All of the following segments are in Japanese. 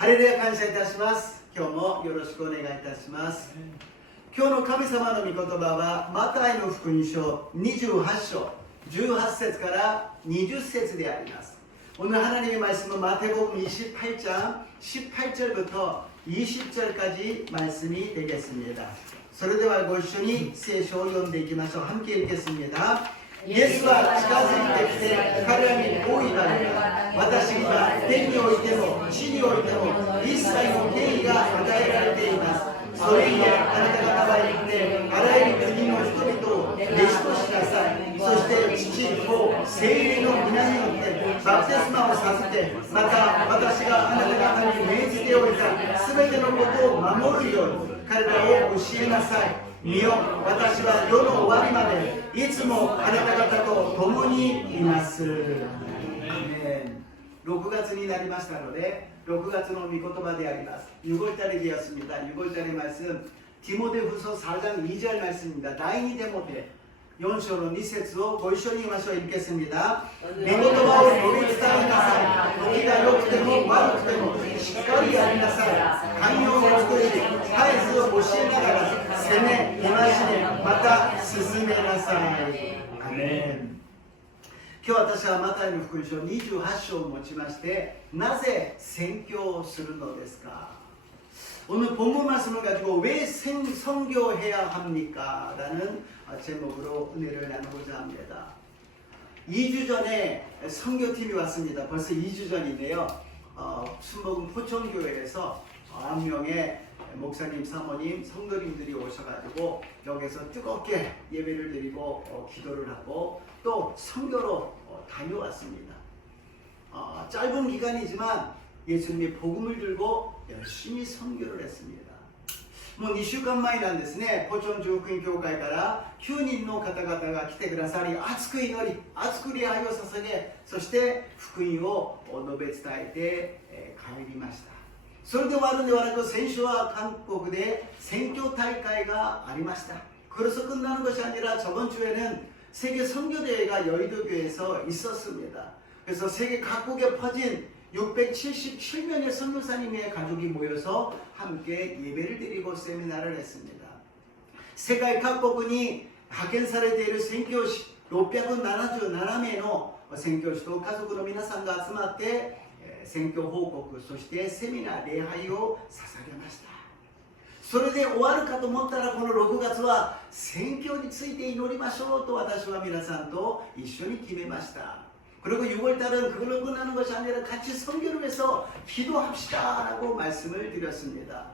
ハレルヤ感謝いたします。今日もよろしくお願いいたします。今日の神様の御言葉はマタイの福音書28章18節から20節であります。오늘 하나님의 말씀은 마태복음 28장 18절부터 20절까지 말씀이 되겠습니다. それではご一緒に聖書を読んでいきましょう。함께 읽겠습니다. イエスは近づいてきて彼らにこう言われた。私には天においても地においても一切の権威が与えられています。それゆえあなた方は行ってあらゆる国の人々を弟子としなさい。そして父子聖霊の皆によってバプテスマを授け、また私があなた方に命じておいた全てのことを守るように彼らを教えなさい。見よ、私は世の終わりまでいつもあなた方と共にいます。6月になりましたので、6月の御言葉であります。 6월달이 되었습니다. 6월달의 말씀 디모데후서 4장 2절 말씀입니다. 第2 디모데 4章の2節をご一緒に言いましょう。읽겠습니다. 御言葉を述べ伝えなさい。時が良くても悪くてもしっかりやりなさい。寛容を尽くし、絶えず教えながら責め、戒め、また進めなさい。アメン。今日私はマタイの福音書28章を持ちまして、なぜ宣教をするのですか? 오늘 본문 말씀을 가지고 왜 선교해야 합니까? 라는 제목으로 은혜를 나누고자 합니다. 2주 전에 선교팀이 왔습니다. 벌써 2주 전인데요. 순복음 포천교회에서 9명의 목사님, 사모님, 성도님들이 오셔가지고 여기서 뜨겁게 예배를 드리고 기도를 하고 또 선교로 다녀왔습니다. 짧은 기간이지만 예수님의 복음을 들고 열심히 선교를 했습니다. もう2週間前なんですね。ポチョン中福音教会から9人の方々が来てくださり、熱く祈り、熱く礼拝を捧げ、そして福音を述べ伝えて帰りました。それで終わるんではなく、先週は韓国で宣教大会がありました。그래서 끝나는 것이 아니라 저번 주에는 세계 선교대회가 여의도교회에서 있었습니다. 그래서 세계 각국에 퍼진 677명의 선교사님의 가족이 모여서 함께 예배를 드리고 세미나를 했습니다. 세계 각국이派遣されている宣教師677名の宣教師と家族の皆さんが集まって宣教報告、そしてセミナー、礼拝を捧げました。それで終わるかと思ったら、この6月は宣教について祈りましょうと私は皆さんと一緒に決めました。 그리고 6월달은 그걸로 끝나는 것이 아니라 같이 선교를 해서 기도합시다 라고 말씀을 드렸습니다.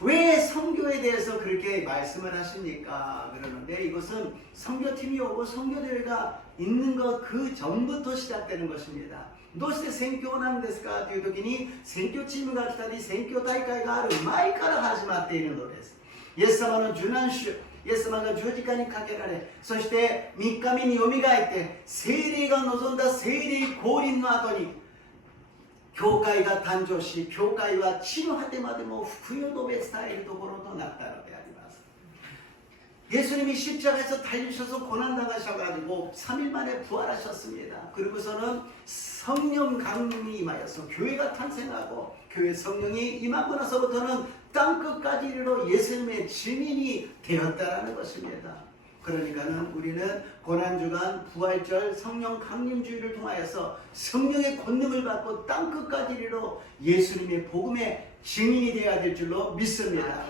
왜 선교에 대해서 그렇게 말씀을 하십니까? 그러는데 이것은 선교팀이 오고 선교대회가 있는 것 그 전부터 시작되는 것입니다. どうして宣教なんですかという時に、宣教チームが来たり宣教大会がある前から始まっているのです。イエス様の受難週、イエス様が十字架にかけられ、そして3日目によみがえって聖霊が望んだ聖霊降臨の後に教会が誕生し、教会は地の果てまでも福音を述べ伝えるところとなったのであります。 예수님이 십자가에서 달리셔서 고난당하셔가지고 3일 만에 부활하셨습니다. 그리고서는 성령 강림이 임하여서 교회가 탄생하고 교회 성령이 임하고 나서부터는 땅끝까지 이르러 예수님의 증인이 되었다라는 것입니다. 그러니까는 우리는 고난주간, 부활절, 성령 강림주의를 통하여서 성령의 권능을 받고 땅끝까지 이르러 예수님의 복음의 증인이 되어야 될 줄로 믿습니다.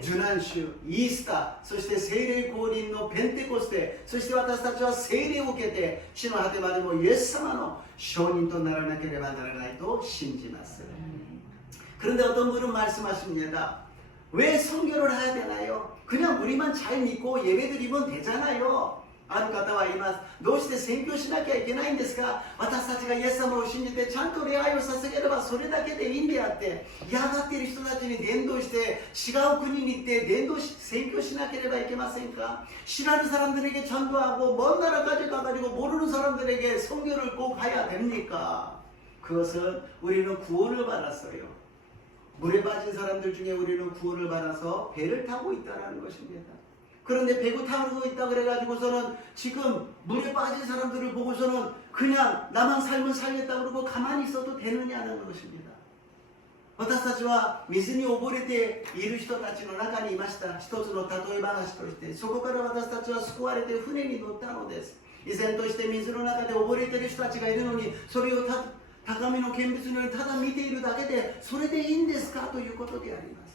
주난주, 이스타, そして聖霊降臨のペンテコステ、そして私たちは聖霊を受けて地の果てまでもイエス様の証人とならなければならないと信じます。 그런데 어떤 분은 말씀하십니다. 왜 선교를 해야 되나요? 그냥 우리만 잘 믿고 예배드리면 되잖아요. ある方は言います。どうして宣教しなきゃいけないんですか? 私たちがイエス様を信じてちゃんと礼拝を捧げればそれだけでいいんであって、嫌がっている人たちに伝道して違う国に行って宣教しなければいけませんか? 싫어하는 사람들에게 전도하고 먼 나라까지 가가지고 모르는 사람들에게 선교를 꼭 가야 됩니까? 그것은 우리는 구원을 받았어요. 물에 빠진 사람들 중에 우리는 구원을 받아서 배를 타고 있다는 것입니다. 그런데 배고 타고 있다 그래가지고서는 지금 물에 빠진 사람들을 보고서는 그냥 나만 살면 살겠다 그러고 가만히 있어도 되느냐는 것입니다. 私たちは水に溺れている人たちの中にいました。一つの例え話として、そこから私たちは救われて船に乗ったのです。依然として水の中で溺れている人たちがいるのに、それを高みの見物のようにただ見ているだけでそれでいいんですかということであります。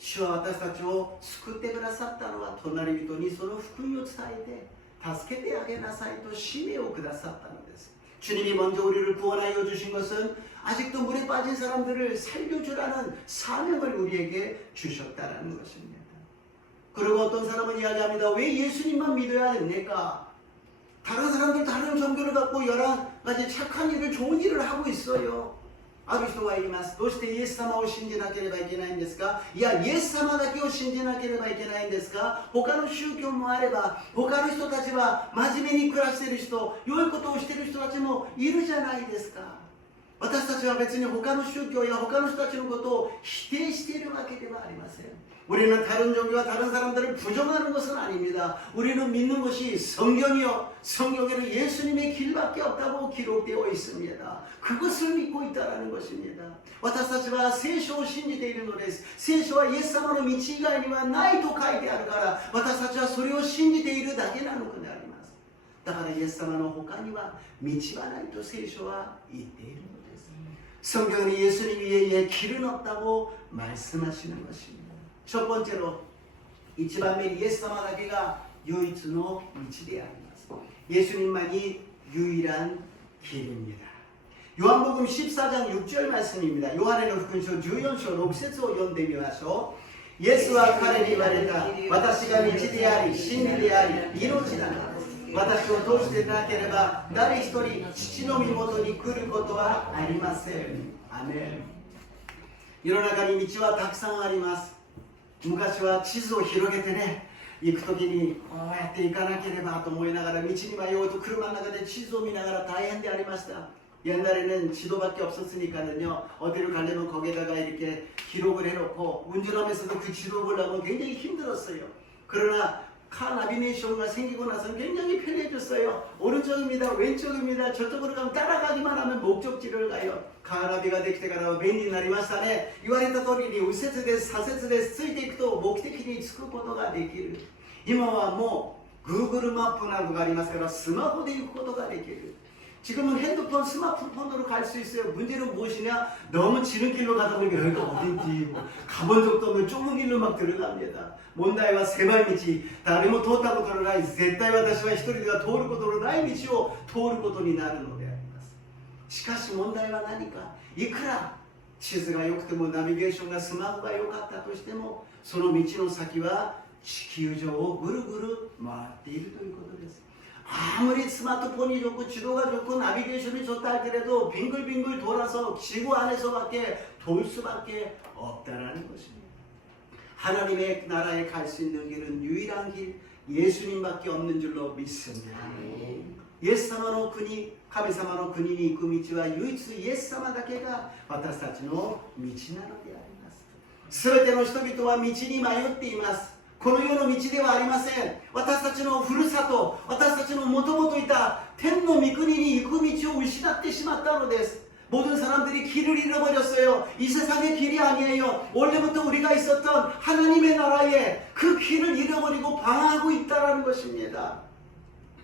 主は私たちを救ってくださったのは、隣人にその福音を伝えて助けてあげなさいと使命をくださったのです。주님이 먼저 우리를 구원하여 주신 것은 아직도 물에 빠진 사람들을 살려주라는 사명을 우리에게 주셨다는 것입니다. 그리고 어떤 사람은 이야기합니다. 왜 예수님만 믿어야 됩니까? 다른 사람들 다른 종교를 갖고 여러 가지 착한 일을, 좋은 일을 하고 있어요. ある人は言います。どうしてイエス様を信じなければいけないんですか？いや、イエス様だけを信じなければいけないんですか？他の宗教もあれば、他の人たちは真面目に暮らしている人、良いことをしている人たちもいるじゃないですか。私たちは別に他の宗教や他の人たちのことを否定しているわけではありません。 우리는 다른 종교와 다른 사람들을 부정하는 것은 아닙니다. 우리는 믿는 것이 성경이요, 성경에는 예수님의 길밖에 없다고 기록되어 있습니다. 그것을 믿고 있다는 것입니다. 私たちは聖書を信じているのです。聖書はイエス様の道以外にはないと書いてあるから、私たちはそれを信じているだけなのであります。だからイエス様の他には道はないと聖書は言っているのです。 성경은 예수님 외에 길은 없다고 말씀하시는 것입니다. 첫 번째로 이치반면 예수님만이 유일의 길입니다. 예수님만이 유일한 길입니다. 요한복음 14장 6절 말씀입니다. 요한의福音書 14章 6節を読んでみましょう。イエスは彼に言われた。私が道であり、真理であり、命だ。私を通してなければ誰一人父の身元に来ることはありません。アメン。世の中に道はたくさんあります。 昔は地図を広げてね、行くときにこうやって行かなければと思いながら道に迷うと車の中で地図を見ながら大変でありました。 옛날에는 지도밖에 없었으니까는요, 어디를 가려면 거기다가 이렇게 기록을 해놓고 운전하면서도 그 지도를 보려면 굉장히 힘들었어요. 그러나 카 나비네이션가 생기고 나서는 굉장히 편해졌어요. 오른쪽입니다, 왼쪽입니다, 저쪽으로 가면 따라가기만 하면 목적지를 가요. カーナビができてからは便利になりましたね。言われた通りに右折です、左折です、ついていくと目的に着くことができる。今はもう Google マップなどがありますからスマホで行くことができる。 지금은 핸드폰, 스마트폰으로 갈 수 있어요. 문제는 무엇이냐? 너무 지름길로 가다 보니까 여기가 어딘지 가본 적도 없는 좁은 길로 막 들어갑니다. 몬다이와 세발미치, 다리모 도타고 돌아가이,絶対私は一人では通ることのない道を通ることになるのであります。しかし問題は何か、いくら地図が良くてもナビゲーションがスマホが良かったとしても、その道の先は地球上をぐるぐる回っているということです。 아무리 스마트폰이 좋고 지도가 좋고 나비게이션이 좋다 할지라도 빙글빙글 돌아서 지구 안에서밖에 돌 수밖에 없다라는 것입니다. 하나님의 나라에 갈 수 있는 길은 유일한 길 예수님밖에 없는 줄로 믿습니다. イエス様の国、神様の国に行く道は唯一イエス様だけが私たちの道なのであります。すべての人々は道に迷っています。 この世の道ではありません。私たちのふるさと、私たちのもともといた天の御国に行く道を失ってしまったのです。 모든 사람들이 길을 잃어버렸어요. 이 세상의 길이 아니에요. 원래부터 우리가 있었던 하나님의 나라에 그 길을 잃어버리고 방황하고 있다는 것입니다.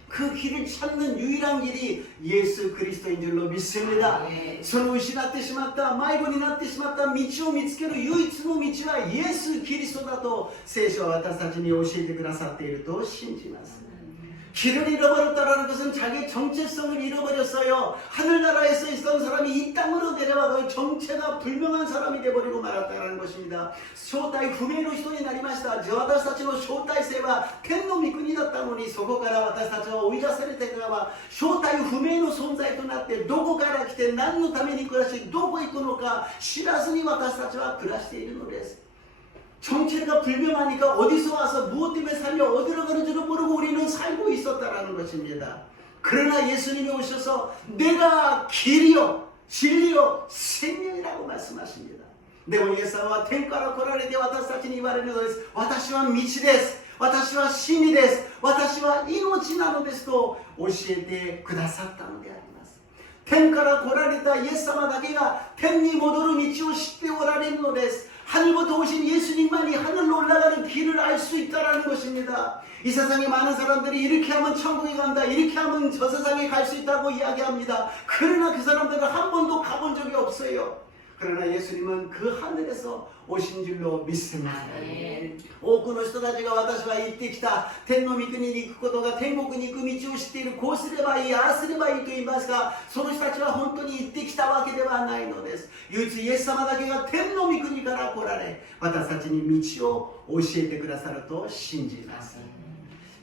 그 길을 찾는 유일한 길이 예수 그리스도인 줄로 믿습니다. その失ってしまった迷子になってしまった道を見つける唯一の道はイエス・キリストだと聖書は私たちに教えてくださっていると信じます。 길을 잃어버렸다는 것은 자기 정체성을 잃어버렸어요. 하늘나라에서 있던 사람이 이 땅으로 내려와서 정체가 불명한 사람이 되어버리고 말았다는 것입니다. 正体不明の人になりました。私たちの正体性は天の御国だったのに、そこから私たちは追い出されてからは正体不明の存在となって、どこから来て何のために暮らし、どこ行くのか知らずに私たちは暮らしているのです。 정체가 불명하니까 어디서 와서 무엇 때문에 살며 어디로 가는지도 모르고 우리는 살고 있었다라는 것입니다. 그러나 예수님이 오셔서 내가 길이요 진리요 생명이라고 말씀하십니다. でもイエス様は天から来られて私たちに言われるのです。私は道です。私は真理です。私は命なのですと教えてくださったのであります。天から来られたイエス様だけが天に戻る道を知っておられるのです。 하늘부터 오신 예수님만이 하늘로 올라가는 길을 알 수 있다라는 것입니다. 이 세상에 많은 사람들이 이렇게 하면 천국에 간다, 이렇게 하면 저 세상에 갈 수 있다고 이야기합니다. 그러나 그 사람들은 한 번도 가본 적이 없어요. 그러나 예수님은 그 하늘에서 오신 줄로 믿습니다. 多くの人たちが私は言ってきた天の御国に行くことが天国に行く道を知っている、こうすればいい、ああすればいいと言いますが、その人たちは本当に行ってきたわけではないのです。唯一イエス様だけが天の御国から来られ、私たちに道を教えてくださると信じます。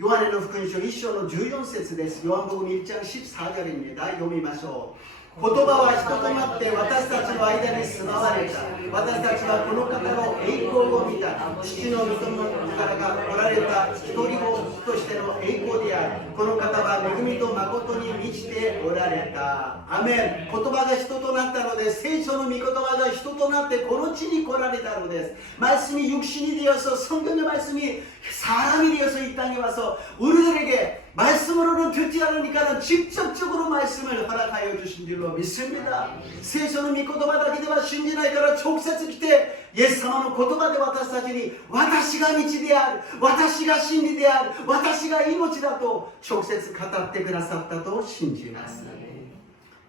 요한의福音書 1章の14節です。 요한복음 1장 14절입니다. 読みましょう。 言葉は人となって私たちの間に住まわれた。私たちはこの方の栄光を見た。父の御霊からが来られた一人子としての栄光である。この方は恵みと誠に満ちておられた。アメン。言葉が人となったので、聖書の御言葉が人となってこの地に来られたのです。 말씀이 육신이 되어서 성경의 말씀이 사람이 되어서 이 땅에 와서 우리들에게 말씀으로는 듣지 않으니까는 직접적으로 말씀을 허락하여 주신 줄로 믿습니다. 聖書の御言葉だけでは信じないから直接来て、イエス様の言葉で私たちに、私が道である、私が真理である、私が命だと直接語ってくださったと信じます。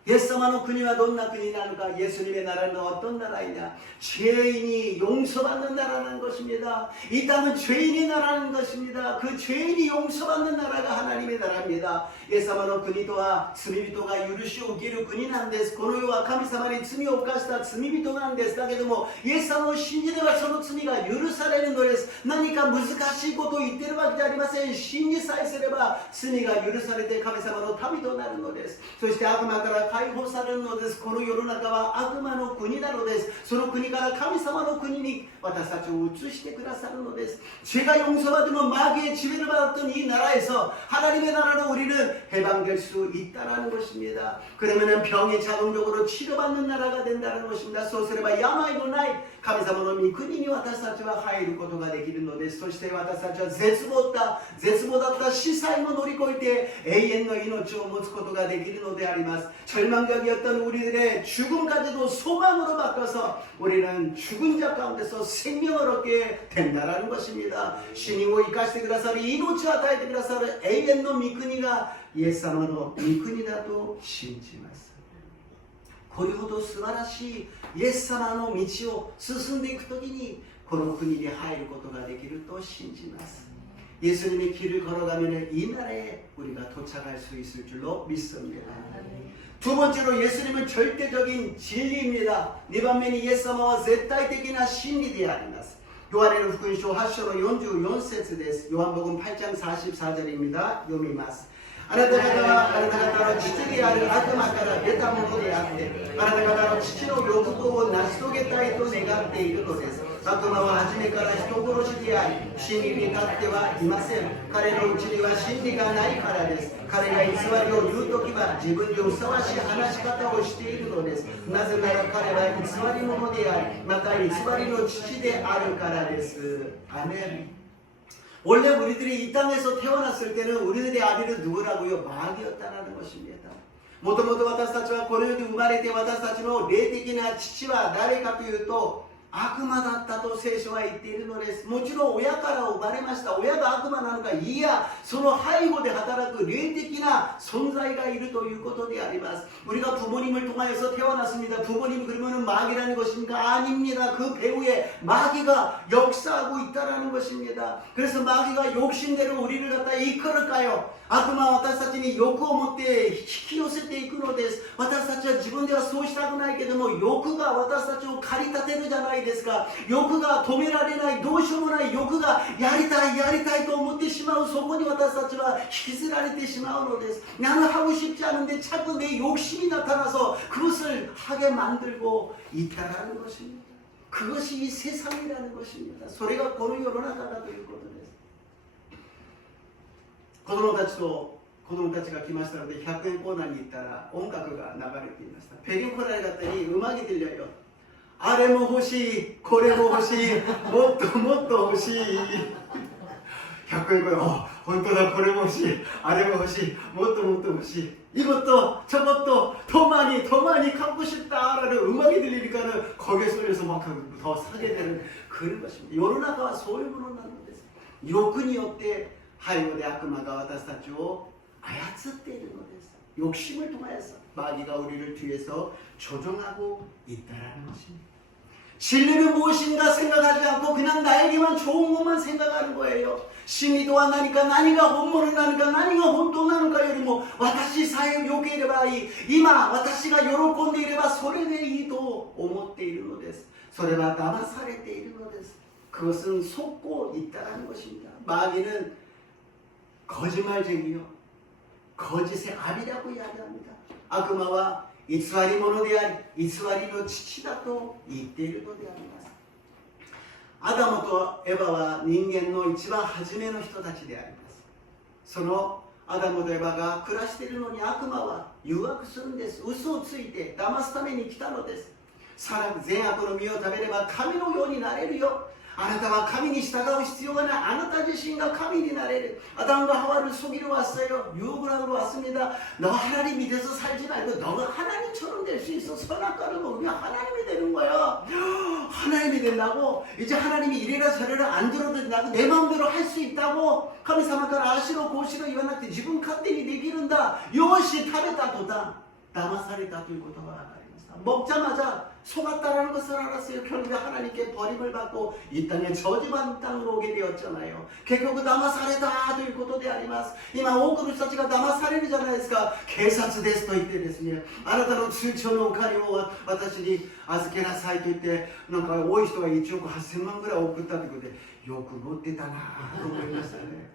예수様の国はどんな国なのか、 예수님의 나라는 어떤 나라이냐, 죄인이 용서받는 나라는 것입니다. 이 땅은 죄인의 나라는 것입니다. 그 죄인이 용서받는 나라가 하나님의 나라입니다. 예수様の国とは罪人が許しを受ける国なんです。この世は神様に罪を犯した罪人なんです。だけどもイエス様を信じればその罪が許されるのです。何か難しいことを言ってるわけじゃありません。信じさえすれば罪が許されて神様の民となるのです。そして悪魔から解放されるのです。この世の中は悪魔の国なのです。その国から神様の国に私たちを移してくださるのです。 죄가 용서받으면 마귀의 지배를 받았던 이 나라에서 하나님의 나라로 우리는 해방될 수 있다는 것입니다. 그러면 병이 자동적으로 치료받는 나라가 된다는 것입니다. そうすれば病のない神様の御国に私たちは入ることができるのです。そして私たちは絶望だった死さえも乗り越えて永遠の命を持つことができるのであります。 절망적이었던 우리들의 죽음까지도 소망으로 바꿔서 우리는 죽은 자 가운데서 생명을 얻게 된다는 것입니다. 死にを生かしてくださり命を与えてくださる永遠の御国がイエス様の御国だと信じます。 これほど素晴らしいイエス様の道を進んでいくときにこの国に入ることができると信じます。 예수님의 길을 걸어가면 이 나라에 우리가 도착할 수 있을 줄로 믿습니다. 두 번째로 예수님은 절대적인 진리입니다. 2番目にイエス様は絶対的な真理であります。 요한의福音書 8章の44節です。 요한복음 8장 44절입니다. 読みます。 あなた方はあなた方の父である悪魔から出たものであって、あなた方の父の欲望を成し遂げたいと願っているのです。 悪魔は初めから人殺しであり、真理に立ってはいません。彼のうちには真理がないからです。彼が偽りを言うときは自分にふさわしい話し方をしているのです。なぜなら彼は偽り者であり、また偽りの父であるからです。アメン。 원래 우리들이 이 땅에서 태어났을 때는 우리들의 아비는 누구라고요? 마귀였다는 것입니다. もともと私たちはこの世に生まれて私たちの霊的な父は誰かというと悪魔だったと聖書は言っているのです。もちろん親から生まれました。親が悪魔なのか、いやその背後で働く霊的な存在がいるということであります。 우리가 부모님을 통하여서 태어났습니다. 부모님 그러면 마귀라는 것입니까? 아닙니다. 그 배후에 마귀가 역사하고 있다는 것입니다. 그래서 마귀가 욕심대로 우리를 갖다 이끌을까요? 悪魔は私たちに欲を持って引き寄せていくのです。私たちは自分ではそうしたくないけども欲が私たちを駆り立てるじゃないですか。欲が止められない、どうしようもない欲がやりたいと思ってしまう。そこに私たちは引きずられてしまうのです。 나는 하고 싶지 않은데 자꾸 내 욕심이 나타나서 그것을 하게 만들고 있다라는 것입니다. 그것이 이 세상이라는 것입니다. それがこの世の中だということです。 子供たちが来ましたので100円コーナーに行ったら音楽が流れていました。 100엔コーナーに갔더니 음악이 들려요. あれも欲しい、これも欲しい、もっともっと欲しい。 100円コーナー、本当だ、これも欲しい、あれも欲しい、もっともっと欲しい。 이것도 저것도 더 많이 더 많이 갖고 싶다라는 음악이 들리니까는 거기에 쏠려서 막 더 사게 되는 그런 것입니다. 요르나가와 소유문을 나누는 데서 요근이 없대 하이오데 악마가 와다스타죠 아야츠때리는 것에서 욕심을 통하여서 마귀가 우리를 뒤에서 조종하고 있다라는 것입니다. 진리는 무엇인가 생각하지 않고 그냥 나에게만 좋은 것만 생각하는 거예요. 신이도와 나니까 나니가 혼모를 나니까 나니가 혼도 나니까 요리모 와타시 사회 요게이레바 이마 와타시가 요로콘데 이레바 소레네 이도 오모때 이르노 데스 소레바 나마사레때 이르노 데스 그것은 속고 있다라는 것입니다. 마귀는 거짓말쟁이요 거짓의 압이라고 이야기합니다. 악마와偽り者であり偽りの父だと言っているのであります。アダムとエバは人間の一番初めの人たちであります。そのアダムとエバが暮らしているのに悪魔は誘惑するんです。嘘をついて騙すために来たのです。善悪の実を食べれば神のようになれるよ。あなたは神に従う必要がない。あなた自身が神になれる. 아담과 하와를 속이러 왔어요. 유혹을 하러 왔습니다. 너 하나님 밑에서 살지 말고 너가 하나님처럼 될 수 있어. 선악과를 먹으면 하나님이 되는 거야. 하나님이 된다고? 이제 하나님이 이래라 저래라 안 들어도 된다고? 내 마음대로 할 수 있다고? 神様からああしろこうしろ言わなくて自分勝手にできるんだ。よし食べた途端騙されたということが分かりました. 먹자마자 속았다라는 것을 알았어요. 결국에 하나님께 버림을 받고 이 땅에 저주받은 땅으로 오게 되었잖아요. 결국騙されたということであります。今多くの人たちが騙されるじゃないですか。警察ですと言ってですね、あなたの通帳のお金を私に預けなさいと言って、なんか多い人は1億8000万ぐらい送ったということで、よく持ってたなと思いましたね。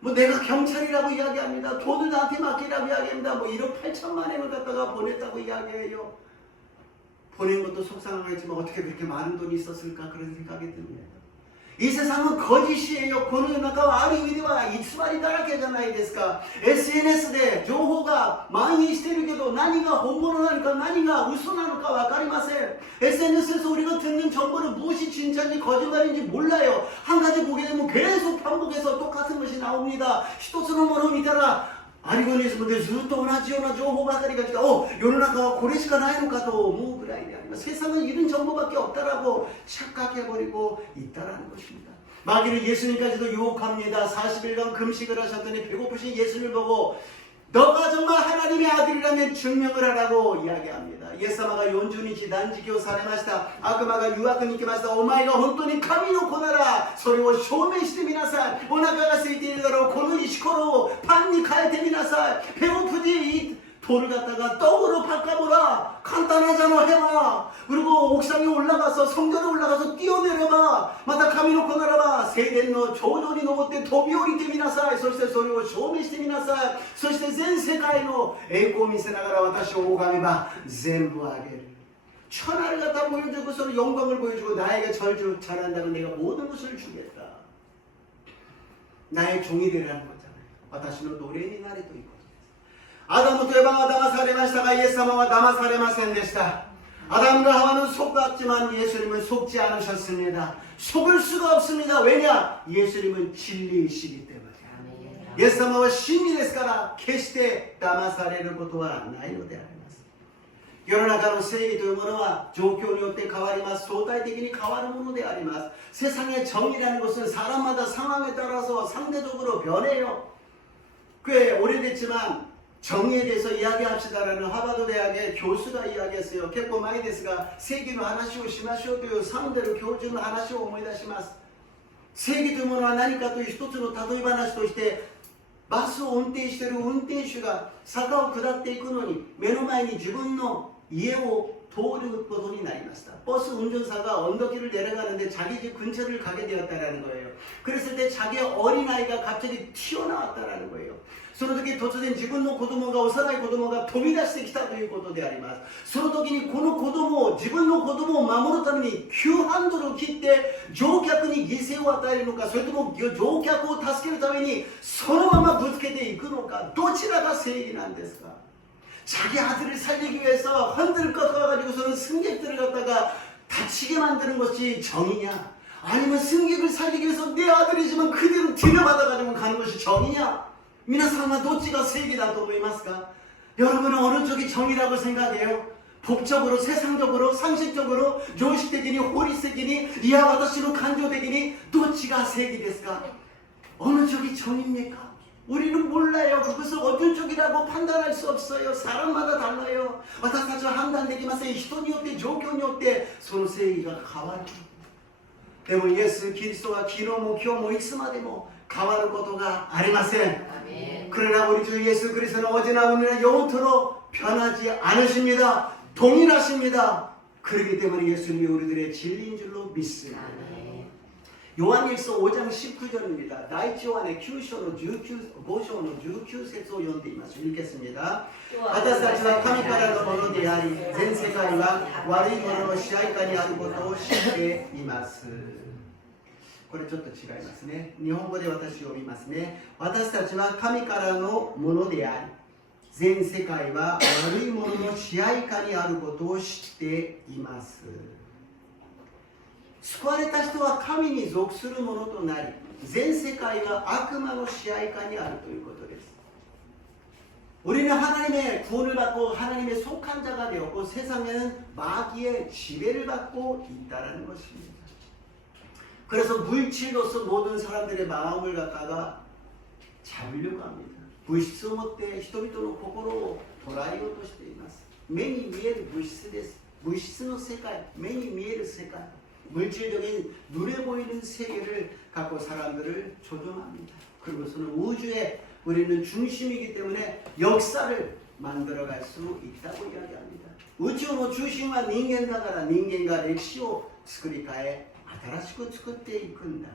뭐 내가 경찰이라고 이야기합니다. 돈을 나한테 맡기라고 이야기합니다. 뭐 1억 8천만 원을 갖다가 보냈다고 이야기해요. 보낸 것도 속상하겠지만 어떻게 그렇게 많은 돈이 있었을까 그런 생각이 듭니다. 이 세상은 거짓이에요. この世の中はある意味では偽りだらけじゃないですか。 SNS で情報が蔓延しているけど何が本物なのか何が嘘なのか分かりません. SNS에서 우리가 듣는 정보는 무엇이 진짜인지 거짓말인지 몰라요. 한 가지 보게 되면 계속 반복해서 똑같은 것이 나옵니다. 一つのものを見たらアリゴニズムでずっと同じような情報ばかりが来た。世の中はこれしかないのかと思うぐらいであります. 세상은 이런 정보밖에 없다라고 착각해버리고 있다라는 것입니다. 마귀는 예수님까지도 유혹합니다. 40일간 금식을 하셨더니 배고프신 예수를 보고 너가 정말 하나님의 아들이라면 증명을 하라고 이야기합니다. イエス様が40日断食をされました。悪魔が誘惑に来ました。お前が本当に神の子ならそれを証明してみなさい。お腹が空いているだろう。この石ころをパンに変えてみなさい。배고프지 돌을 갖다가 떡으로 바꿔보라. 간단하잖아. 해봐. 그리고 옥상에 올라가서 성전에 올라가서 뛰어내려봐. 마다 가미노코 나라봐. 세덴노 조조리 넘었대 도비오리 때미나사이. そしてそれを証明してみなさい。そして全世界の栄光を見せながら私を拝めば全部あげる. 천하를 갖다 보여주고 서로 영광을 보여주고 나에게 절한다면 내가 모든 것을 주겠다. 나의 종이 되라는 거잖아요. 私の奴隷になれということ。アダムとエバは騙されましたがイエス様は騙されませんでした. 아담과 하와는 속았지만 예수님은 속지 않으셨습니다. 속을 수가 없습니다. 왜냐? 예수님은 진리이시기 때문에. イエス様は真理ですから決して騙されることはないのであります。世の中の正義というものは状況によって変わります。相対的に変わるものであります。 세상의 정의라는 것은 사람마다 상황에 따라서 상대적으로 변해요. 꽤 오래됐지만 정의에 대해서 이야기합시다라는 하버드 대학의 교수가 이야기했어요. 結構前ですが正義の話をしましょうというサムデル教授の話を思い出します。正義というものは何かという一つの例え話としてバスを運転している運転手が坂を下っていくのに目の前に自分の家を通ることになりました. 버스 운전사가 언덕길을 내려가는데 자기 집 근처를 가게 되었다라는 거예요. 그랬을 때 자기의 어린아이가 갑자기 튀어나왔다라는 거예요. その時突然自分の子供が幼い子供が飛び出してきたということであります。その時にこの子供を自分の子供を守るために急ハンドルを切って乗客に犠牲を与えるのかそれとも乗客を助けるためにそのままぶつけていくのかどちらが正義なんですか? 자기 아들을 살리기 위해서 흔들것 가지고서는 승객들을 갖다가 다치게 만드는 것이 정의냐? 아니면 승객을 살리기 위해서 내 아들이지만 그대로 들여받아가지고 가는 것이 정의냐? 皆さんはどっちが正義だと思いますか? 여러분은 어느 쪽이 정의라고 생각해요? 법적으로, 세상적으로, 상식적으로, 조시적이니, 호리적이니, 이하 와다시로 간조되기니, 도치가 세기ですか? 어느 쪽이 정입니까? 우리는 몰라요. 그것을 어떤 쪽이라고 판단할 수 없어요. 사람마다 달라요. 私たちは判断できません。人によって、状況によって、その正義が変わる。でもイエス・キリストは昨日も今日もいつまでも変わることがありません。 그러나 우리 주 예수 그리스도는 어제나 오늘나 영원토록 변하지 않으십니다. 동일하십니다. 그렇기 때문에 예수님이 우리들의 진리인 줄로 믿습니다. 요한일서 5장 19절입니다. 다이치 요한의 9章の 5章の19節を読んでいます。읽겠습니다. 私たちは神からのものであり、全世界は悪い者の支配下にあることを知っています。これちょっと違いますね。日本語で私読みますね。私たちは神からのものであり、全世界は悪い者の支配下にあることを知っています。救われた人は神に属するものとなり、全世界は悪魔の支配下にあるということです。 우리는 하나님의 구원을 받고 하나님의 속한 자가 되었고 세상에는 마귀의 지배를 받고 있다는 것입니다. 그래서 물질로서 모든 사람들의 마음을 갖다가 잡으려고 합니다. 物質を持って人々の心を捉えようとしています。目に見える物質です。物質の世界、目に見える世界、 물질적인 눈에 보이는 세계를 갖고 사람들을 조종합니다. 그리고서는 우주에 우리는 중심이기 때문에 역사를 만들어갈 수 있다고 이야기합니다. 우주의 중심은 인간だから 人間が歴史を作り変え新しく作っていくんだ。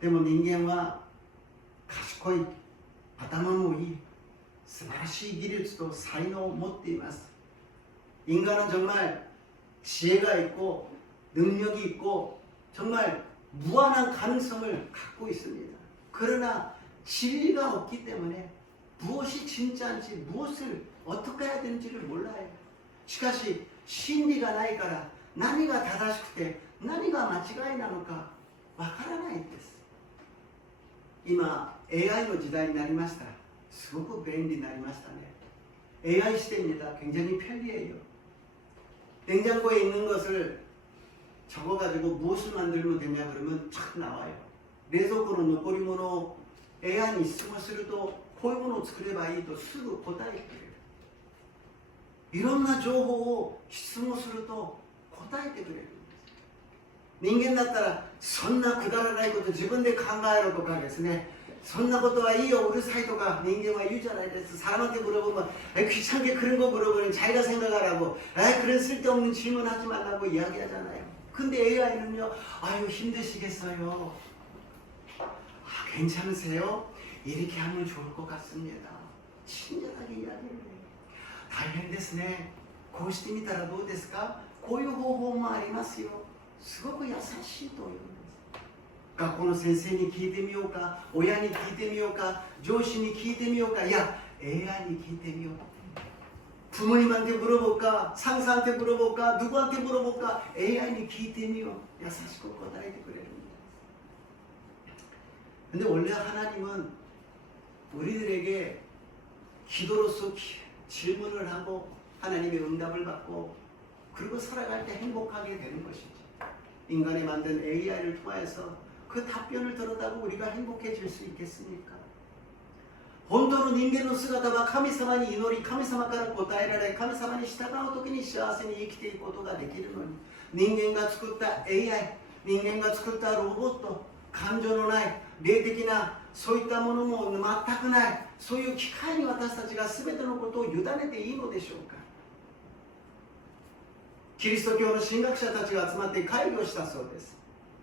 でも人間は賢い、頭もいい、素晴らしい技術と才能を持っています。 인간은 정말 지혜가 있고 능력이 있고 정말 무한한 가능성을 갖고 있습니다. 그러나 진리가 없기 때문에 무엇이 진짜인지 무엇을 어떻게 해야 되는지를 몰라요. しかし真理がないから何が正しくて何が間違いなのかわからないんです。今 AI の時代になりました。すごく便利になりましたね。 AI 시대입니다. 굉장히 편리해요. 냉장고에 있는 것을 적어가지고 무엇을 만들면 되냐 그러면 착 나와요. 冷蔵庫の残り物を AI に質問するとこういうものを作ればいいとすぐ答えてくれる。いろんな情報を質問すると答えてくれるんです。人間だったらそんなくだらないこと自分で考えろとかですね、そんなことはいいようるさいとか人間は言うじゃないです。 사람한테 물어보면 귀찮게 그런 거 물어보니 자기가 생각하라고 그런 쓸데없는 질문하지 말라고 이야기하잖아요. 근데 AI는요, 아유 힘드시겠어요? 괜찮으세요? 이렇게 하면 좋을 것 같습니다. 친절하게 이야기해요. 大変ですね。こうしてみたらどうですか？こういう方法もありますよ。すごく優しいというんです。 学校の先生に聞いてみようか、親に聞いてみようか、上司に聞いてみようか、いや AI に聞いてみよう。 부모님한테 물어볼까, 상사한테 물어볼까, 누구한테 물어볼까, AI니 聞いてみよう。 優しく答えてくれるんです。 근데 원래 하나님은 우리들에게 기도로서 질문을 하고 하나님의 응답을 받고 그리고 살아갈 때 행복하게 되는 것이지. 인간이 만든 AI를 통해서 그 답변을 들었다고 우리가 행복해질 수 있겠습니까? 本当の人間の姿は神様に祈り、神様から答えられ、神様に従う時に幸せに生きていくことができるのに、人間が作った AI、人間が作ったロボット、感情のない霊的なそういったものも全くない、そういう機械に私たちが全てのことを委ねていいのでしょうか。キリスト教の神学者たちが集まって会議をしたそうです。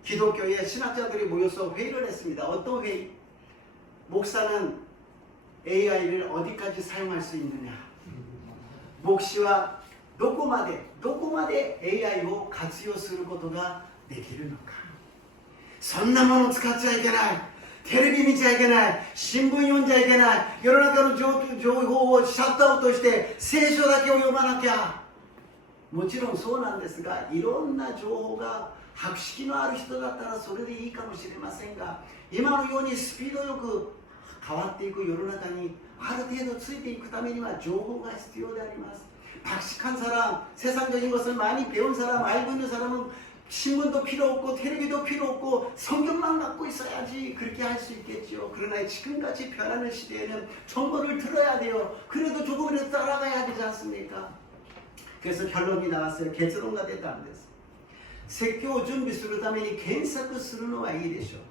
기독교의 신학자들이 모여서 회의를 했습니다. 어떤 회의? 목사는 AI를 어디까지 사용할 수 있느냐? 목시와 どこまで AI を活用することができるのか。そんなもの使っちゃいけない。テレビ見ちゃいけない。新聞読んじゃいけない。世の中の情報をシャットアウトして聖書だけを読まなきゃ。もちろんそうなんですが、いろんな情報が博識のある人だったらそれでいいかもしれませんが、今のようにスピードよく変わっていく世の中にある程度ついていくためには情報が必要であります。 박식한 사람, 세상적인 것을 많이 배운 사람, 알고 있는 사람은 신문도 필요 없고 텔레비도 필요 없고 성경만 갖고 있어야지 그렇게 할 수 있겠죠. 그러나 지금같이 변하는 시대에는 정보를 들어야 돼요. 그래도 조금이라도 따라가야 되지 않습니까? 그래서 결론이 나왔어요. 결론가 됐다 안 됐어. 説教を準備するために検索するのはいいでしょう。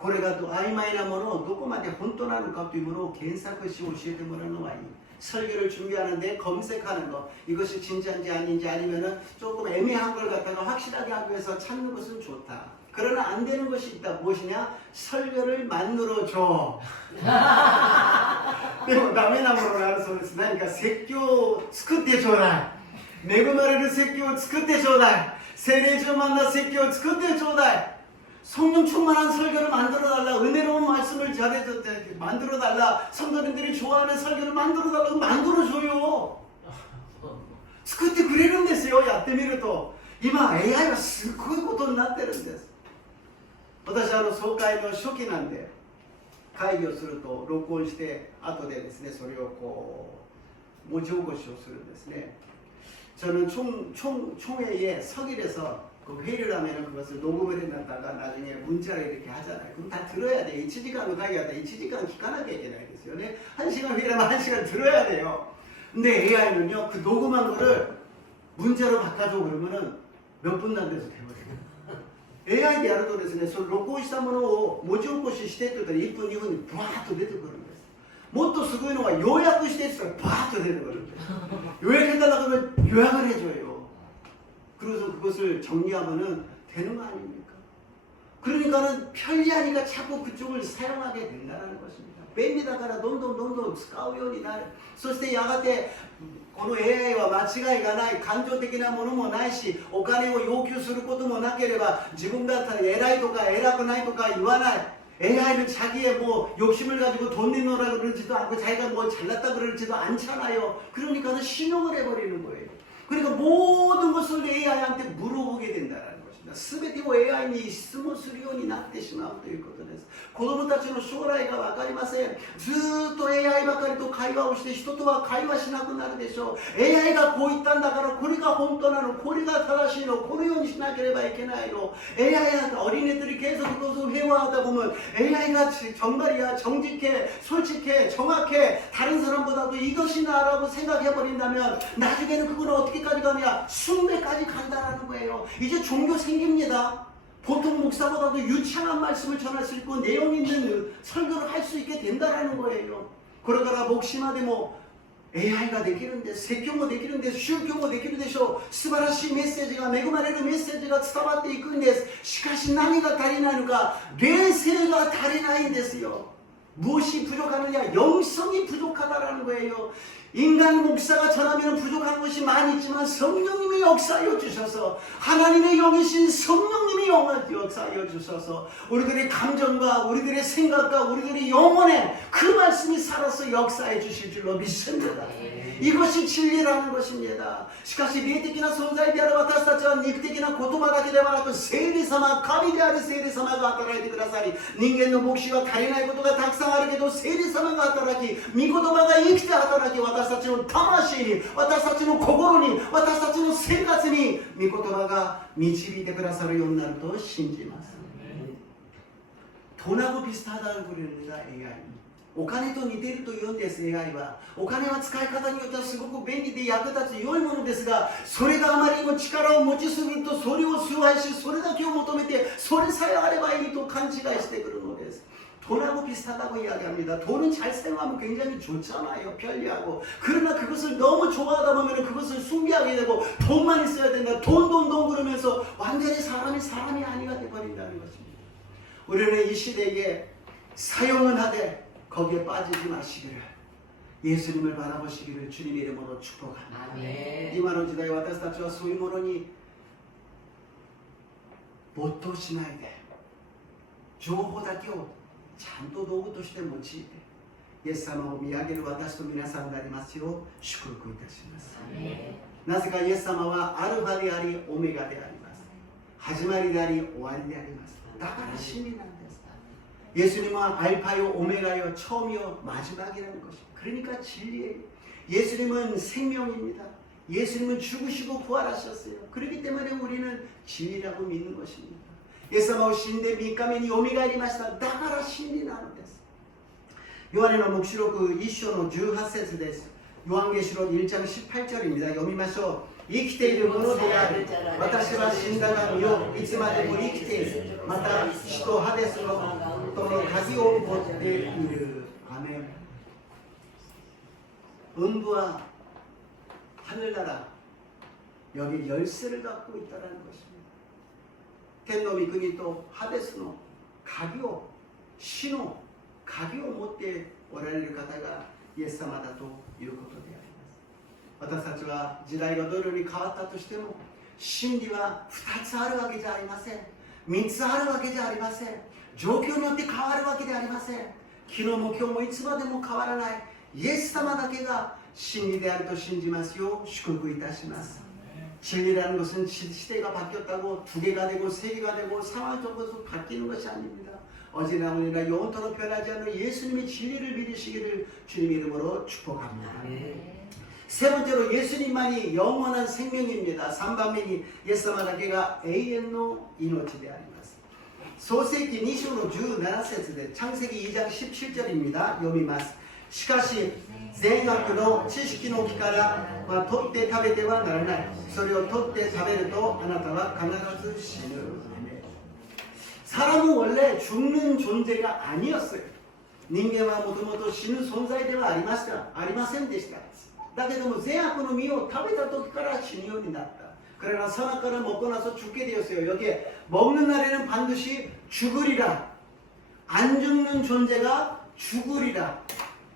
これが曖昧なものをどこまで本当なのかというものを検索し教えてもらうのはいい。 설교를 준비하는데 검색하는 것, 이것이 진짜인지 아닌지 아니면은 조금 애매한 걸 갖다가 확실하게 하기 위해서 찾는 것은 좋다. 그러나 안 되는 것이 있다. 무엇이냐? 설교를 만들어줘. 남의 나무로 나는 소리 쓰다. 그러니까説教 作ってちょうだい. 恵まれる説教を作ってちょうだい. 세례주 만나説教を作ってちょうだい. 성령 충만한 설교를 만들어달라. 은혜로운 말씀을 잘해서 만들어달라. 성도님들이 좋아하는 설교를 만들어달라고 만들어줘요. 作ってくれるんですよ。やってみると今 AI はすごいことになってるんです。私総会の初期なんで会議をすると録音して後でですねそれをこう文字起こしをするんですね。 저는 총회에 서길에서 그 회의를 하면 그것을 녹음을 해놨다가 나중에 문자를 이렇게 하잖아요. 그럼 다 들어야 돼요. 1시간으로 가야 돼. 1시간 기간하게 얘기하겠어요. 네? 1시간 회의라면 1시간 들어야 돼요. 근데 AI는요, 그 녹음한 거를 문자로 바꿔줘 그러면은 몇分なんです AI でやるとですね、その録音したものを文字起こししてって言ったら1分2分にブワーッと出てくるんです。もっとすごいのは要約してって言ったらバーッと出てくるんです。 요약해달라고 하면 요약을 해줘요. 그래서 그것을 정리하면은 되는 거 아닙니까? 그러니까는 편리하니까 자꾸 그쪽을 사용하게 된다는 것입니다. 便利だからどんどん使うようになる。そしてやがてこの AI は間違いがない、感情的なものもないし、お金を要求することもなければ自分が偉いとか偉くないとか言わない。 AI는 자기의 뭐 욕심을 가지고 돈 내놓으라 그러지도 않고 자기가 뭐 잘났다 그러지도 않잖아요. 그러니까는 신용을 해버리는 거예요. 그러니까 모든 것을 AI한테 물어보게 된다는 것입니다. 全てを AI に質問するようになってしまうということです。子供たちの将来が分かりません。ずーっと AI ばかりと会話をして人とは会話しなくなるでしょう。 AI がこう言ったんだからこれが本当なの、これが正しいの、このようにしなければいけないの。 AI 어린애들이 계속 그것을 회화하다 보면 AI가 정말이야 정직해, 솔직해, 정확해, 다른 사람보다도 이것이 나라고 생각해버린다면 나중에는 그거는 어떻게까지 가냐? 숭배까지 간다라는 거예요. 이제 종교 생깁니다. 보통 목사보다도 유창한 말씀을 전할 수 있고 내용 있는 설교를 할 수 있게 된다라는 거예요. 그러다가 목심하되 뭐 AI가 できるんです。説教もできるんです。宗教もできるでしょう。素晴らしいメッセージが、恵まれるメッセージが伝わっていくんです。しかし何が足りないのか、霊性が足りないんですよ。 무엇이 부족하느냐? 영성이 부족하다라는 거예요. 인간 목사가 전하면 부족한 것이 많이 있지만 성령님이 역사하여 주셔서 하나님의 영이신 성령님이 역사하여 주셔서 우리들의 감정과 우리들의 생각과 우리들의 영혼에 그 말씀이 살아서 역사해 주실 줄로 믿습니다. 이것이 진리라는 것입니다. しかし霊的な存在である私たちは肉的な言葉だけではなく聖霊様、神である聖霊様が働いてくださり、人間の牧師は足りないことがたくさんあるけど聖霊様が働き、御言葉が生きて働き、私たちの魂に、私たちの心に、私たちの生活に御言葉が導いてくださるようになると信じます。 돈하고 비슷하다고 그럽니다. AI. お金と似ていると言うんです。 AI はお金は使い方によってはすごく便利で役立つ良いものですが、それがあまりにも力を持ちすぎるとそれを崇拝し、それだけを求めてそれさえあればいいと勘違いしてくるのです。 돈하고 비슷하다고 이야기합니다. 돈은 잘 사용하면 굉장히 좋잖아요. 편리하고. 그러나 그것을 너무 좋아하다 보면 그것을 숭배하게 되고 돈만 있어야 된다. 돈 그러면서 완전히 사람이 아니가 되어버린다는 것입니다. 우리는 이 시대에 사용은 하되 거기에 빠지지 마시기를, 예수님을 바라보시기를 주님의 이름으로 축복합니다. 아멘. 이만한時代私たちはそういうものに没頭しないで情報だけをちゃんと道具として用いてイエス様を見上げる私と皆さんでありますよう祝福いたします。なぜかイエス様はアルファでありオメガであります。始まりであり終わりであります。だから真理なんです。 예수님은 알파요 오메가요 처음이요 마지막이라는 것입니다. 그러니까 진리예요. 예수님은 생명입니다. 예수님은 죽으시고 부활하셨어요. 그렇기 때문에 우리는 진리라고 믿는 것입니다. イエス様を死んで3日目によみがえりました。だから真理なのです。ヨハネの黙示録1章の18節です。ヨハンゲシロ1章18절입니다. 読みましょう。生きているものである。私は死んだが見よ、いつまでも生きている。また死とハデスのとの鍵を持っている。アメン。 음부와 하늘나라 여기 열쇠를 갖고 있다는 것입니다. 텐노미 그니 또 하데스노 가기오 시노 가기오 못대 오라를 가다가 예사마다 또いうことであります。私たちは時代がどのように変わったとしても真理は2つあるわけじゃありません。3つあるわけじゃありません。状況によって変わるわけではありません。昨日も今日もいつまでも変わらない イエス様だけが真理であると信じますよう祝福いたします。 진리라는 것은 시대가 바뀌었다고 두 개가 되고 세 개가 되고 상황적으로 바뀌는 것이 아닙니다. 어제나 오늘이나 영원토록 변하지 않는 예수님의 진리를 믿으시기를 주님 이름으로 축복합니다. 세 번째로 예수님만이 영원한 생명입니다. 3番目に 예수様だけが永遠の命であります。 創世記2章の17節で 창세기 2장 17절입니다. 読みます。 しかし善悪の知識の木からは取って食べてはならない。それを取って食べるとあなたは必ず死ぬ。 사람은 원래 죽는 존재가 아니었어요. 人間はもともと死ぬ存在ではありませんでした。だけども善悪の実を食べた時から死ぬようになった。 그러나 선악과를 먹고 나서 죽게 되었어요. 여기에 먹는 날에는 반드시 죽으리라. 안 죽는 존재가 죽으리라.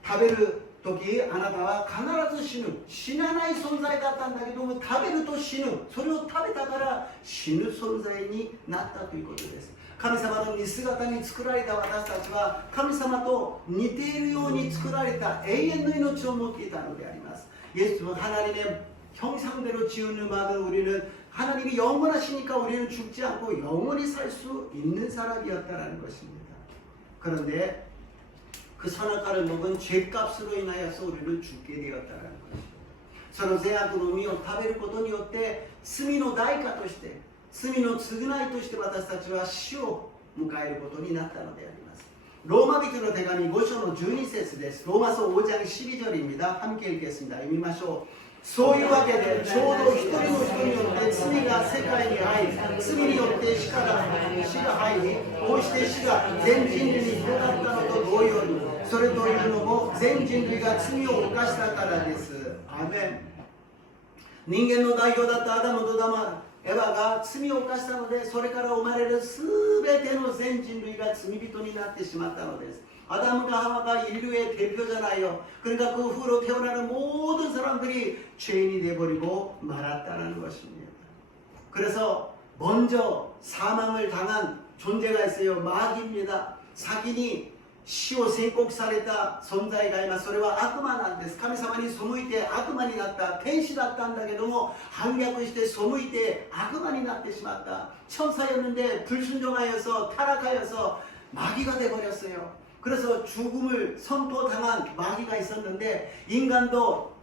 食べる時あなたは必ず死ぬ。死なない存在だったんだけども食べると死ぬ。それを食べたから死ぬ存在になったということです。 神様の似姿に作られた私たちは神様と似ているように作られた永遠の命を持っていたのであります。 예수는 하나님의 형상대로 지음을 받은 우리는 하나님이 영원하시니까 우리는 죽지 않고 영원히 살 수 있는 사람이었다는 것입니다. 그런데 그 선악과를 먹은 죄값으로 인하여서 우리는 죽게 되었다는 것입니다. その善悪の実を食べることによって罪の代価として罪の償いとして私たちは死を迎えることになったのであります。 로마人の手紙5章の12節です。 로마서 5장 12절입니다. 함께 읽겠습니다. 읽으시죠. そういうわけでちょうど一人の人によって罪が世界に入り罪によって死が入りこうして死が全人類に広がったのと同様にそれというのも全人類が罪を犯したからです。アメン。人間の代表だったアダムとエヴァが罪を犯したのでそれから生まれる全ての全人類が罪人になってしまったのです。 아담과 하와가 인류의 대표잖아요. 그러니까 그 후로 태어나는 모든 사람들이 죄인이 되어버리고 말았다는 것입니다. 그래서 먼저 사망을 당한 존재가 있어요. 마귀입니다. 사기니死を宣告された存在がいます。それは悪魔なんです。神様に背いて悪魔になった。天使だったんだけども反逆して背いて悪魔になってしまった。 천사였는데 불순종하여서 타락하여서 마귀가 되어버렸어요. 그래서 죽음을 선포당한 마귀가 있었는데 인간도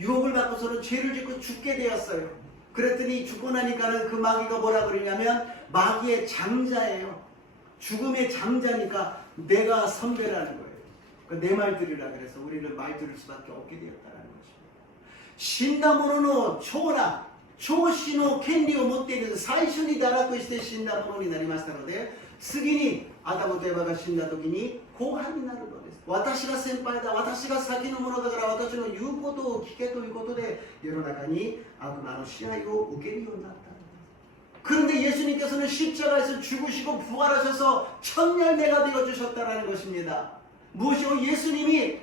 유혹을 받고서는 죄를 짓고 죽게 되었어요. 그랬더니 죽고 나니까는 그 마귀가 뭐라 그러냐면 마귀의 장자예요. 죽음의 장자니까 내가 선배라는 거예요. 그러니까 내 말 들으라 그래서 우리는 말 들을 수밖에 없게 되었다는 것입니다. 死んだ者の長男長子の権利を持っている最初に堕落して死んだものになりましたので次にアダムとエバが死んだ時に後半になるのです。私が先輩だ私が先のものだから私の言うことを聞けということで世の中に悪魔の支配を受けるようになった。 그런데 예수님께서는 십자가에서 죽으시고 부활하셔서 천열매가 되어주셨다는 것입니다. 무엇이요? 예수님이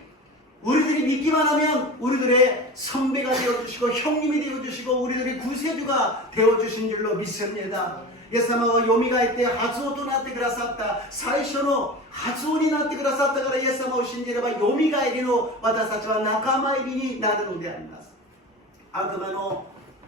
우리들이 믿기만 하면 우리들의 선배가 되어주시고 형님이 되어주시고 우리들의 구세주가 되어주신 줄로 믿습니다. イエス様はよみがえって発音となってくださった。最初の発音になってくださったからイエス様を信じればよみがえりの私たちは仲間入りになるのであります。悪魔の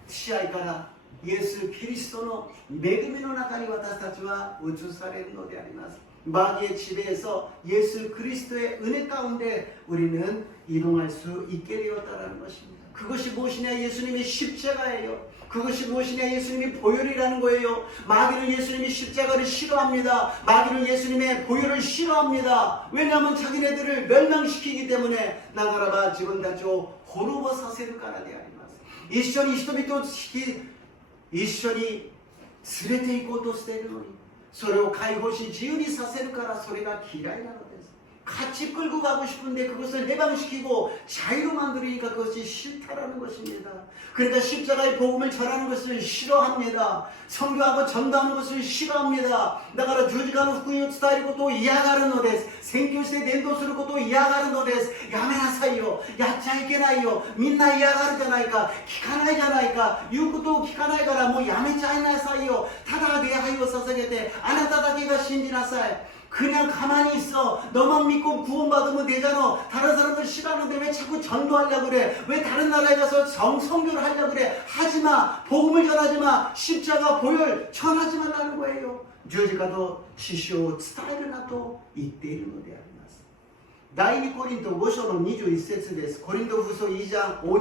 支配からイエス・キリストの恵みの中に私たちは移されるのであります。 마귀의 지배에서 예수 그리스도의 은혜 가운데 우리는 이동할 수 있게 되었다는 것입니다. 그것이 무엇이냐? 예수님의 십자가예요. 그것이 무엇이냐? 예수님이 보혈이라는 거예요. 마귀는 예수님이 십자가를 싫어합니다. 마귀는 예수님의 보혈을 싫어합니다. 왜냐하면 자기네들을 멸망시키기 때문에 나가라바 지금다죠 호로버 사세를 깔아야 하리마스. 이시전이 히토미토 이시전이 스레테 있고 또 스테르노니 소리を解放し自由にさせるからそれが嫌いなのです。 같이 끌고 가고 싶은데 그것을 해방시키고 자유로 만들으니까 그것이 싫다라는 것입니다. 그러니까 십자가의 복음을 전하는 것을 싫어합니다. 선교하고 전도하는 것을 싫어합니다. だから十字架の福音を伝えることを嫌がるのです。宣教して伝道することを嫌がるのです。やめなさいよ。やっちゃいけないよ。みんな嫌がるじゃないか。聞かないじゃないか。言うことを聞かないからもうやめちゃいなさいよ。ただ礼拝を捧げてあなただけが信じなさい。 그냥 가만히 있어. 너만 믿고 구원받으면 되잖아. 다른 사람들 싫어하는데 왜 자꾸 전도하려고 그래? 왜 다른 나라에 가서 성교를 하려고 그래? 하지마. 복음을 전하지마. 십자가 보혈 전하지 말라는 거예요. 十字架と死傷を伝えるなと言っているのであります。第2コリント5章の21節です。コリントフ書5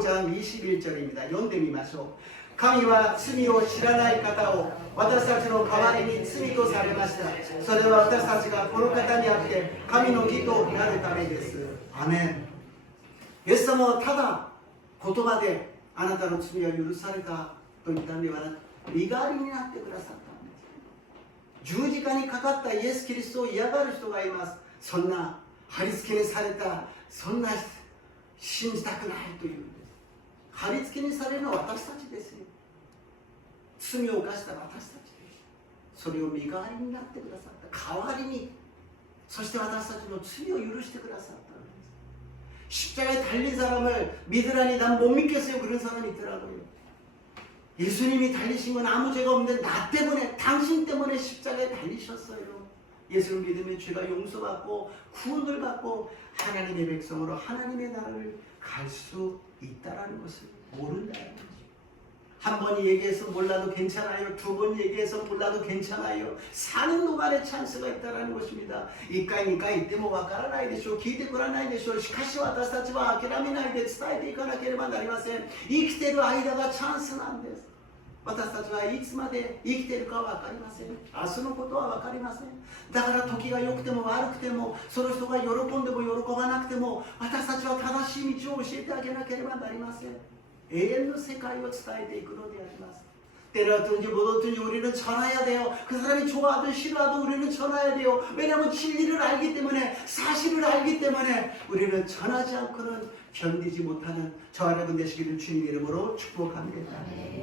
章21절입니다. 読んでみましょう。 神は罪を知らない方を私たちの代わりに罪とされました。それは私たちがこの方にあって神の義となるためです。アメン。イエス様はただ言葉であなたの罪は許されたと言ったのではなく、身代わりになってくださったんです。十字架にかかったイエス・キリストを嫌がる人がいます。そんな貼り付けにされた、そんな信じたくないというんです。貼り付けにされるのは私たちですよ。 罪を犯した私たちです。それを身代わりになってくださった。代わりに、そして私たちの罪を許してくださったのです。 십자가에 달린 사람을 믿으라니 난 못 믿겠어요. 그런 사람이 있더라고요. 예수님이 달리신 건 아무 죄가 없는데 나 때문에, 당신 때문에 십자가에 달리셨어요. 예수를 믿으면 죄가 용서받고 구원을 받고 하나님의 백성으로 하나님의 나라를 갈 수 있다라는 것을 모른다는 거죠. 한 번 얘기해서 몰라도 괜찮아요. 두 번 얘기해서 몰라도 괜찮아요. 사는 동안에 찬스가 있다는 것입니다. 1回2回言ってもわからないでしょう。聞いてくらないでしょう。しかし私たちは諦めないで伝えていかなければなりません。生きている間がチャンスなんです。私たちはいつまで生きているかは分かりません。明日のことは分かりません。だから時が良くても悪くても、その人が喜んでも喜ばなくても、私たちは正しい道を教えてあげなければなりません。 永遠の世界を伝えていくのであります。 때렸든지 못 얻든지 우리는 전해야 돼요. 그 사람이 좋아하든 싫어하든 우리는 전해야 돼요. 왜냐하면 진리를 알기 때문에, 사실을 알기 때문에 우리는 전하지 않고는 견디지 못하는 저와 여러분 되시기를 주님 이름으로 축복합니다.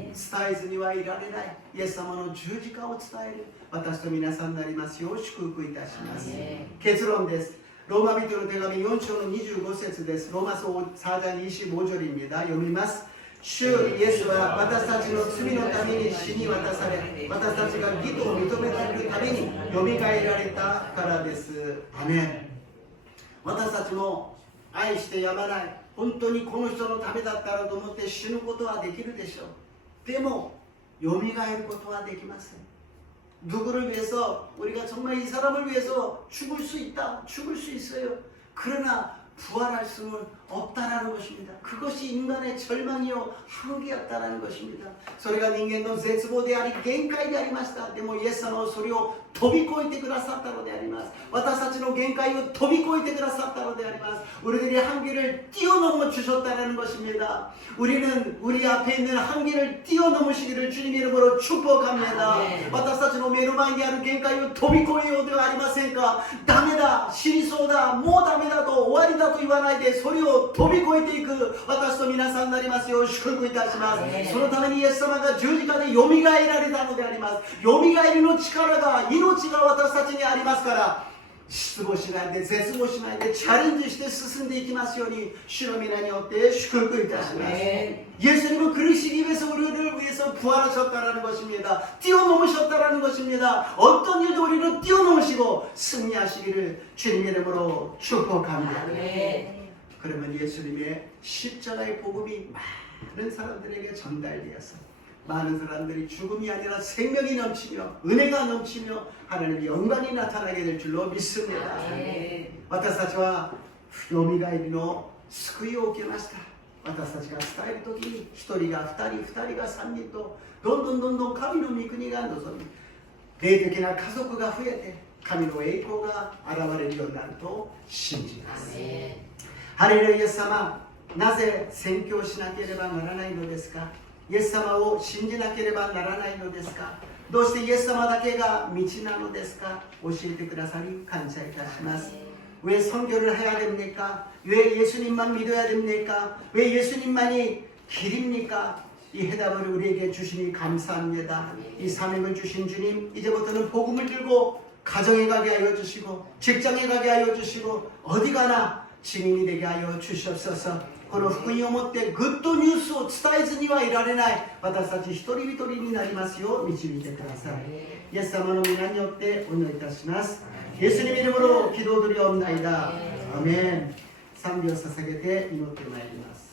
伝えずにはいられないイエス様の十字架を伝える私と皆さんになりますよう祝福いたします。結論です。 로마 비트로 대감이 4장 25절です。 로마서 4장 25절입니다. 読みます。 主イエスは私たちの罪のために死に渡され、私たちが義と認められるためによみがえられたからです。アメン。私たちも愛してやまない。本当にこの人のためだったらと思って死ぬことはできるでしょう。でもよみがえることはできません。 누구를 위해서 우리가 정말 이 사람을 위해서 죽을 수 있다, 죽을 수 있어요. 그러나 부활할 수는 없다라는 것입니다. 그것이 인간의 절망이요 한계였다라는 것입니다. それが人間の絶望であり限界でありました。でもイエス様はそれを飛び越えてくださったのであります。私たちの限界を飛び越えてくださったのであります。 우리들의 한계를 뛰어넘어 주셨다는 것입니다. 우리는 우리 앞에 있는 한계를 뛰어넘으시기를 주님 이름으로 축복합니다. 私たちの目の前にある限界を飛び越えようではありませんか。ダメだ、死にそうだ、もうダメだと終わりだと言わないでそれを飛び越えていく私と皆さんになりますよう祝福いたします。そのためにイエス様が十字架でよみがえられたのであります。よみがえりの力が命が私たちにありますから、失望しないで絶望しないでチャレンジして進んでいきますように主の皆によって祝福いたします。 예수님은 그러시기 위해서 우리를 위해서 부활하셨다는 것입니다. 뛰어넘으셨다는 것입니다. 어떤 일도 우리를 뛰어넘으시고 승리하시기를 주님 이름으로 축복합니다. 그러면 예수님의 십자가의 복음이 많은 사람들에게 전달되어서 많은 사람들이 죽음이 아니라 생명이 넘치며 은혜가 넘치며 하나님의 영광이 나타나게 될 줄로 믿습니다. 私たちはよみがえりの救いを受けました。私たちが伝えるときに一人が二人、二人が三人とどんどん神の御国が望み、霊的な家族が増えて神の栄光が現れるようになると信じます。ハレルヤ。イエス様、なぜ宣教しなければならないのですか？イエス様を信じなければならないのですか？どうしてイエス様だけが道なのですか？教えてくださり感謝いたします。왜 선교를 해야 됩니까? 왜 예수님만 믿어야 됩니까? 왜 예수님만이 길입니까? 이 해답을 우리에게 주시니 감사합니다. 이 사명을 주신 주님, 이제부터는 복음을 들고 가정에 가게 하여 주시고 직장에 가게 하여 주시고 어디 가나 증인이 되게 하여 주시옵소서. この福音をもってグッドニュースを伝えずにはいられない私たち一人一人になりますよう導いてください。イエス様の皆によってお祈りいたします。예수님 이름으로 기도드리옵나이다. 아멘. 賛美を捧げて祈ってまいります。